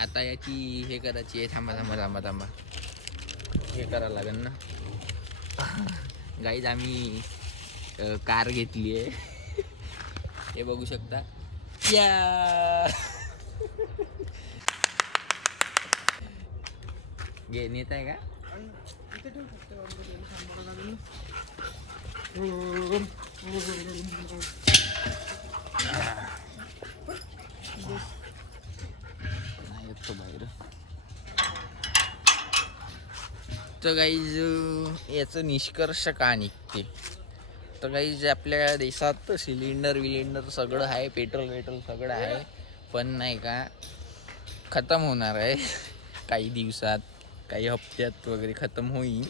आता याची हे करायची आहे. थांबा थांबा थांबा थांबा हे करावं लागेल ना. गाईज आम्ही कार घेतली आहे. हे बघू शकता. या घे नेत आहे का. नाही येतो बाहेर. तर गाईज याचं निष्कर्ष का निघते. तर गाईज आपल्या देशात सिलेंडर सगळं आहे, पेट्रोल सगळं आहे, पण नाही का खतम होणार आहे काही दिवसात, काही हप्त्यात वगैरे खतम होईल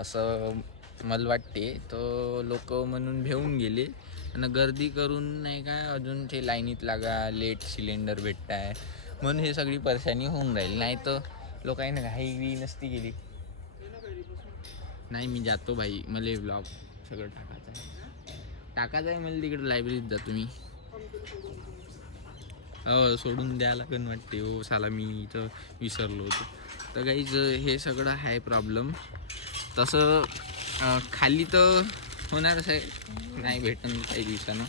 असं मला वाटते. तर लोक म्हणून भेऊन गेले आणि गर्दी करून नाही का अजून ते लाईनीत लागा, लेट सिलेंडर भेटताय म्हणून हे सगळी परेशानी होऊन राहील. नाही तर लोकांनी घाई नसती गेली. नाही मी जातो भाई, मला ब्लॉग सगळं टाकायचं आहे मला. तिकडे लायब्ररीत जातो मी. हो सोडून द्यायला लागेल वाटते. हो साला मी इथं विसरलो होतो. तर गाईज हे सगळं आहे प्रॉब्लेम. तसं खाली तर होणारच आहे, नाही भेटन काही दिवसानं.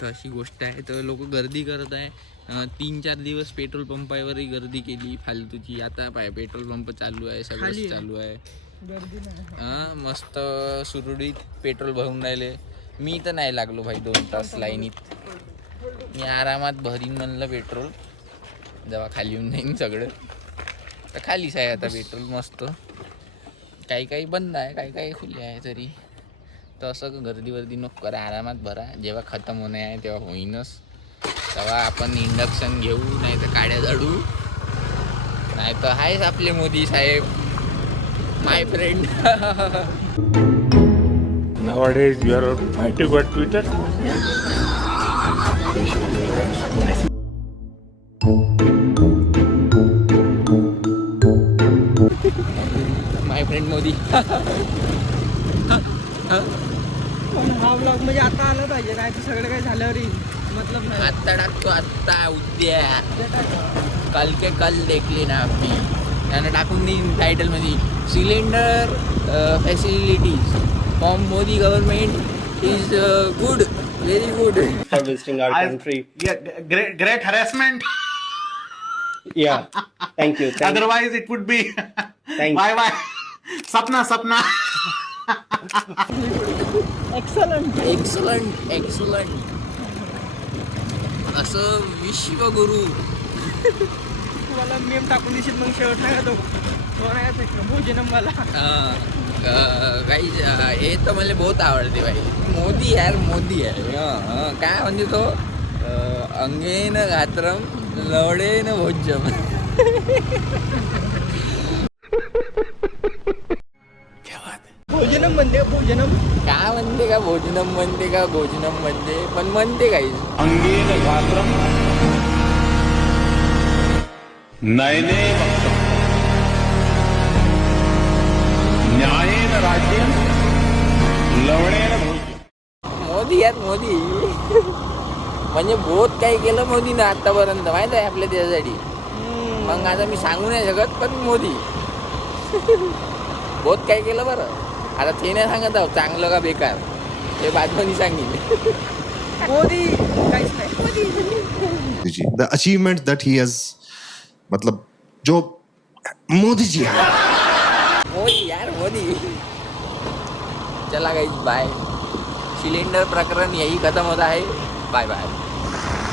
तर अशी गोष्ट आहे. तर लोक गर्दी करत आहे. 3-4 दिवस पेट्रोल पंपावरही गर्दी केली फालतूची. आता पाय पेट्रोल पंप चालू आहे, सगळंच चालू आहे. मस्त सुरळीत पेट्रोल भरून राहिले. मी तर नाही लागलो भाई 2 तास लाईनीत. मी आरामात भरीन म्हणलं पेट्रोल, जेव्हा खाली येऊन जाईन सगळं. तर खालीच आहे आता पेट्रोल मस्त. काही बंद आहे, काही खुले आहे. तरी तर असं गर्दी नको करा, आरामात भरा. जेव्हा खतम होणे आहे तेव्हा होईनच. तेव्हा आपण इंडक्शन घेऊ, नाही तर काड्या जाडू, नाही तर आहेच आपले मोदी साहेब, my friend. Nowadays you are active on Twitter. My friend Modi. पण हा ब्लॉग म्हणजे आता आलं पाहिजे, नाही तर सगळं काही झाल्यावर मतलब नाही. आत्ता टाकतो, आत्ता उद्या, कल के कल देखले ना आपली. त्यानं टाकून देईन टायटलमध्ये cylinder facilities from Modi government is good, very good. For visiting our country. Yeah, great harassment. Yeah, thank you. Otherwise, it would be Thank bye. Sapna. Excellent. असं विश्वगुरु. मला मेम टाकून देशील मग शेवट नाही का तो नाही का भोजनम मला. काही हे तर मला बहुत आवडते भाई. मोदी यार, मोदी आहे. काय म्हणजे तो अंगेन गात्रम लवडेन भोज्यम. भोजनम म्हणते काय म्हणते का भोजनम म्हणते पण म्हणते काही. अंगेन गात्रम नयने वक्त्रम न्यायेन राज्यम लवणेन भोज्यम. मोदी यार मोदी. म्हणजे बहुत काही केलं मोदीनं आतापर्यंत, माहित आहे आपल्या देशासाठी. मग आता मी सांगू नाही शकत, पण मोदी बहुत काही केलं बरं. आता ते नाही सांगत आहोत चांगलं का बेकार, ते बातमी सांगेन. मोदी काहीच नाही. The achievement that he has, मतलब जो मोदी जी है. मोदी यार मोदी. चला गाइस बाय. सिलेंडर प्रकरण यही खत्म होता है. Bye bye.